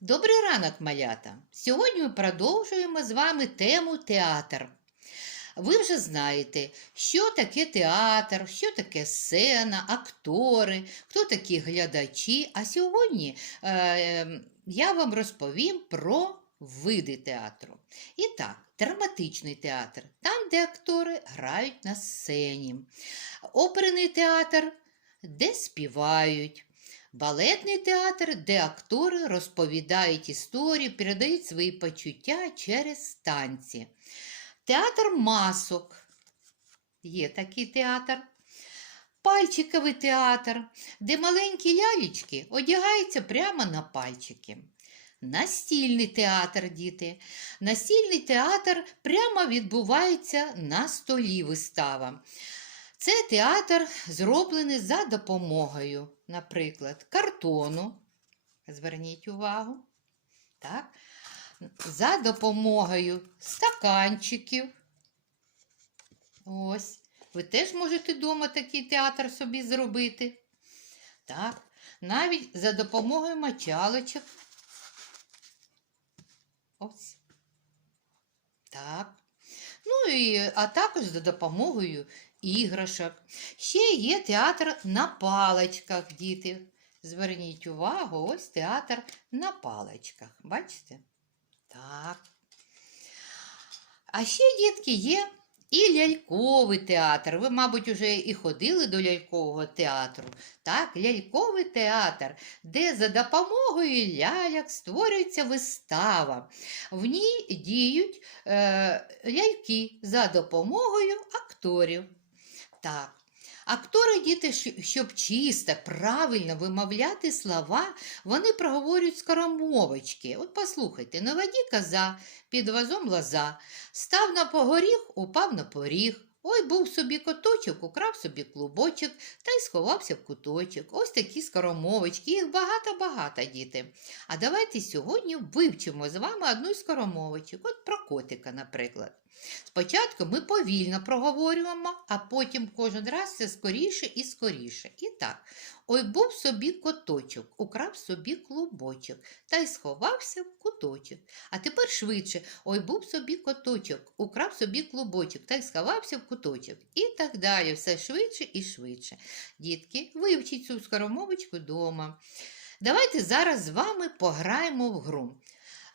Добрий ранок, малята! Сьогодні ми продовжуємо з вами тему театр. Ви вже знаєте, що таке театр, що таке сцена, актори, хто такі глядачі. А сьогодні е, я вам розповім про види театру. І так, драматичний театр, там, де актори грають на сцені, оперний театр, де співають. Балетний театр, де актори розповідають історію, передають свої почуття через танці. Театр масок. Є такий театр. Пальчиковий театр, де маленькі лялечки одягаються прямо на пальчики. Настільний театр, діти. Настільний театр прямо відбувається на столі вистава. Це театр зроблений за допомогою, наприклад, картону. Зверніть увагу. Так? За допомогою стаканчиків. Ось. Ви теж можете вдома такий театр собі зробити. Так. Навіть за допомогою мочалочок. Ось. Так. Ну і, а також за допомогою іграшок. Ще є театр на паличках, діти. Зверніть увагу, ось театр на паличках. Бачите? Так. А ще, дітки, є і ляльковий театр. Ви, мабуть, вже і ходили до лялькового театру. Так, ляльковий театр, де за допомогою ляльок створюється вистава. В ній діють е, ляльки за допомогою акторів. Так. Актори діти, щоб чисто, правильно вимовляти слова, вони проговорюють скоромовочки. От послухайте, на воді коза, під вазом лоза, став на погоріх, упав на поріг. Ой, був собі коточок, украв собі клубочок та й сховався в куточок. Ось такі скоромовочки, їх багато-багато, діти. А давайте сьогодні вивчимо з вами одну з скоромовочок, от про котика, наприклад. Спочатку ми повільно проговорюємо, а потім кожен раз все скоріше і скоріше. І так, ой був собі коточок, украв собі клубочок та й сховався в куточок. А тепер швидше, ой був собі коточок, украв собі клубочок та й сховався в куточок. І так далі, все швидше і швидше. Дітки, вивчіть цю скоромовочку вдома. Давайте зараз з вами пограємо в гру.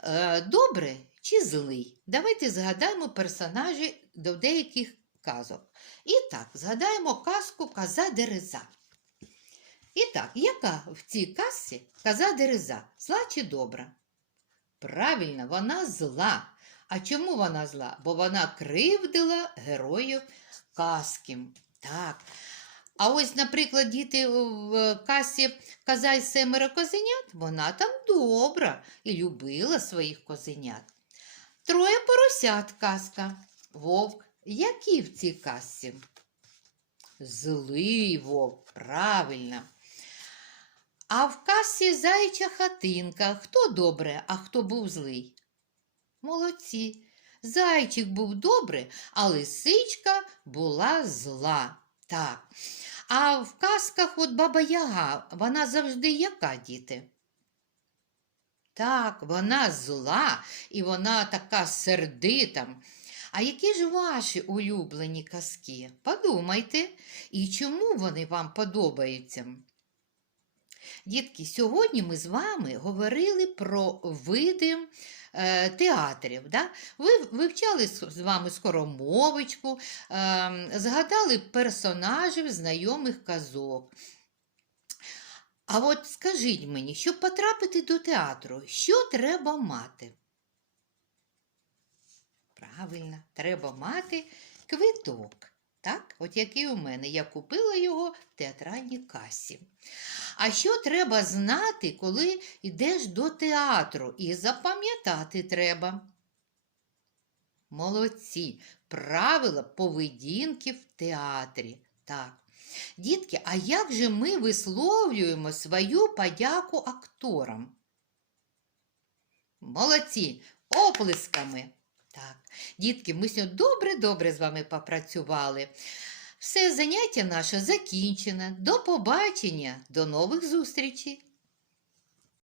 Е, Добре чи злий? Давайте згадаємо персонажі до деяких казок. І так, згадаємо казку Коза Дереза. І так, яка в цій казці коза Дереза? Зла чи добра? Правильно, вона зла. А чому вона зла? Бо вона кривдила героїв казки. Так. А ось, наприклад, діти в касі Коза й семеро козенят, вона там добра і любила своїх козенят. Троє поросят казка. Вовк, який в цій казці? Злий вовк, правильно. А в касі заяча хатинка. Хто добре, а хто був злий? Молодці. Зайчик був добрий, а лисичка була зла. Так. А в казках от баба Яга, вона завжди яка, діти? Так, вона зла і вона така сердита. А які ж ваші улюблені казки? Подумайте, і чому вони вам подобаються? Дітки, сьогодні ми з вами говорили про види е, театрів. Да? Ви вивчали з вами скоромовочку, е, згадали персонажів знайомих казок. А от скажіть мені, щоб потрапити до театру, що треба мати? Правильно, треба мати квиток. Так, от який у мене. Я купила його в театральній касі. А що треба знати, коли йдеш до театру? І запам'ятати треба. Молодці. Правила поведінки в театрі. Так. Дітки, а як же ми висловлюємо свою подяку акторам? Молодці, оплесками. Так, дітки, ми сьогодні добре-добре з вами попрацювали. Все заняття наше закінчено. До побачення, до нових зустрічей!